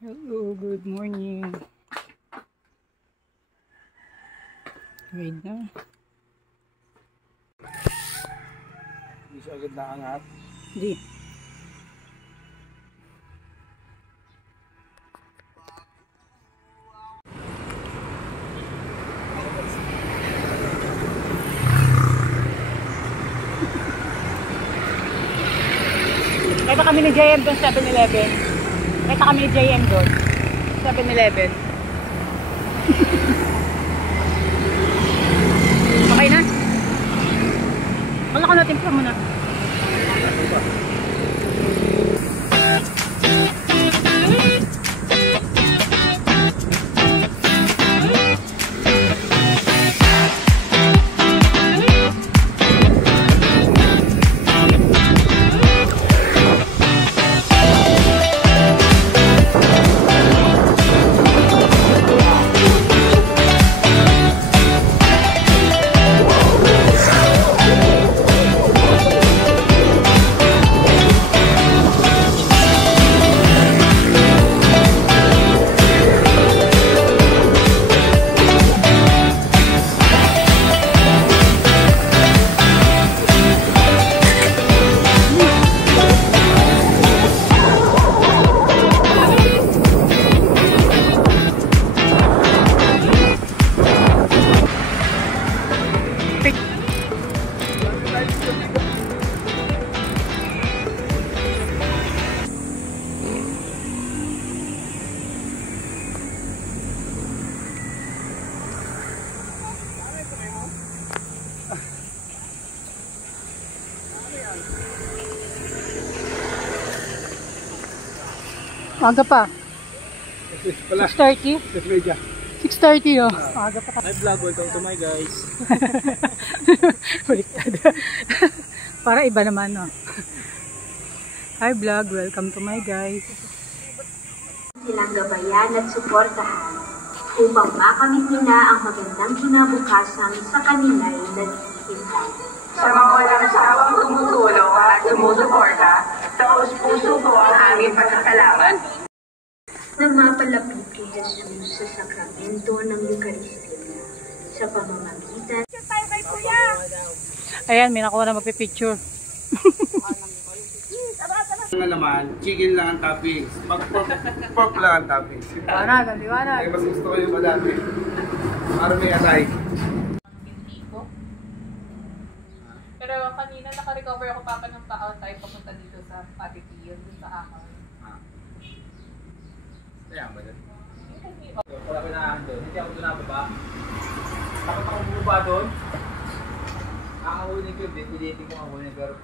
Hello, good morning. Wait na. Hindi siya agad naangat. Hindi. Kaya kami ni JM doon 7-Eleven. Kaya kami ni JM doon 7-Eleven. Okay na? Wala ko natin pa muna. Aga pa. 6:30? 6:30 oh. Aga pa. Hi vlog, welcome to my guys. Para iba naman no. Hi vlog, welcome to my guys. Silang gabayan at suportahan upang makamit nila ang magandang kinabukasan sa kanila'y naghihintay. Sa mga walang sawang tumutulong at sumusuporta, taos-puso po ang aming pasasalamat. Na mapalapit kay Jesus sa sakramento ng Eucharistia sa pamamagitan. Ayan, may nakuha na magpipicture. Nga naman, chicken lang ang toppings. Pork lang ang toppings. Liwanag, liwanag. Ay, mas gusto ko yung madami. Para may atay. Pero kanina naka-recover ako papa ng paa tayo papunta dito sa Patikiyon, dun sa Akaw. Kaya ba dyan? Wala ko naahan doon. Hindi ako doon nababa. Takot ako bumaba doon. Nakahuli ko yun. Pilitin ko ang huli. Pero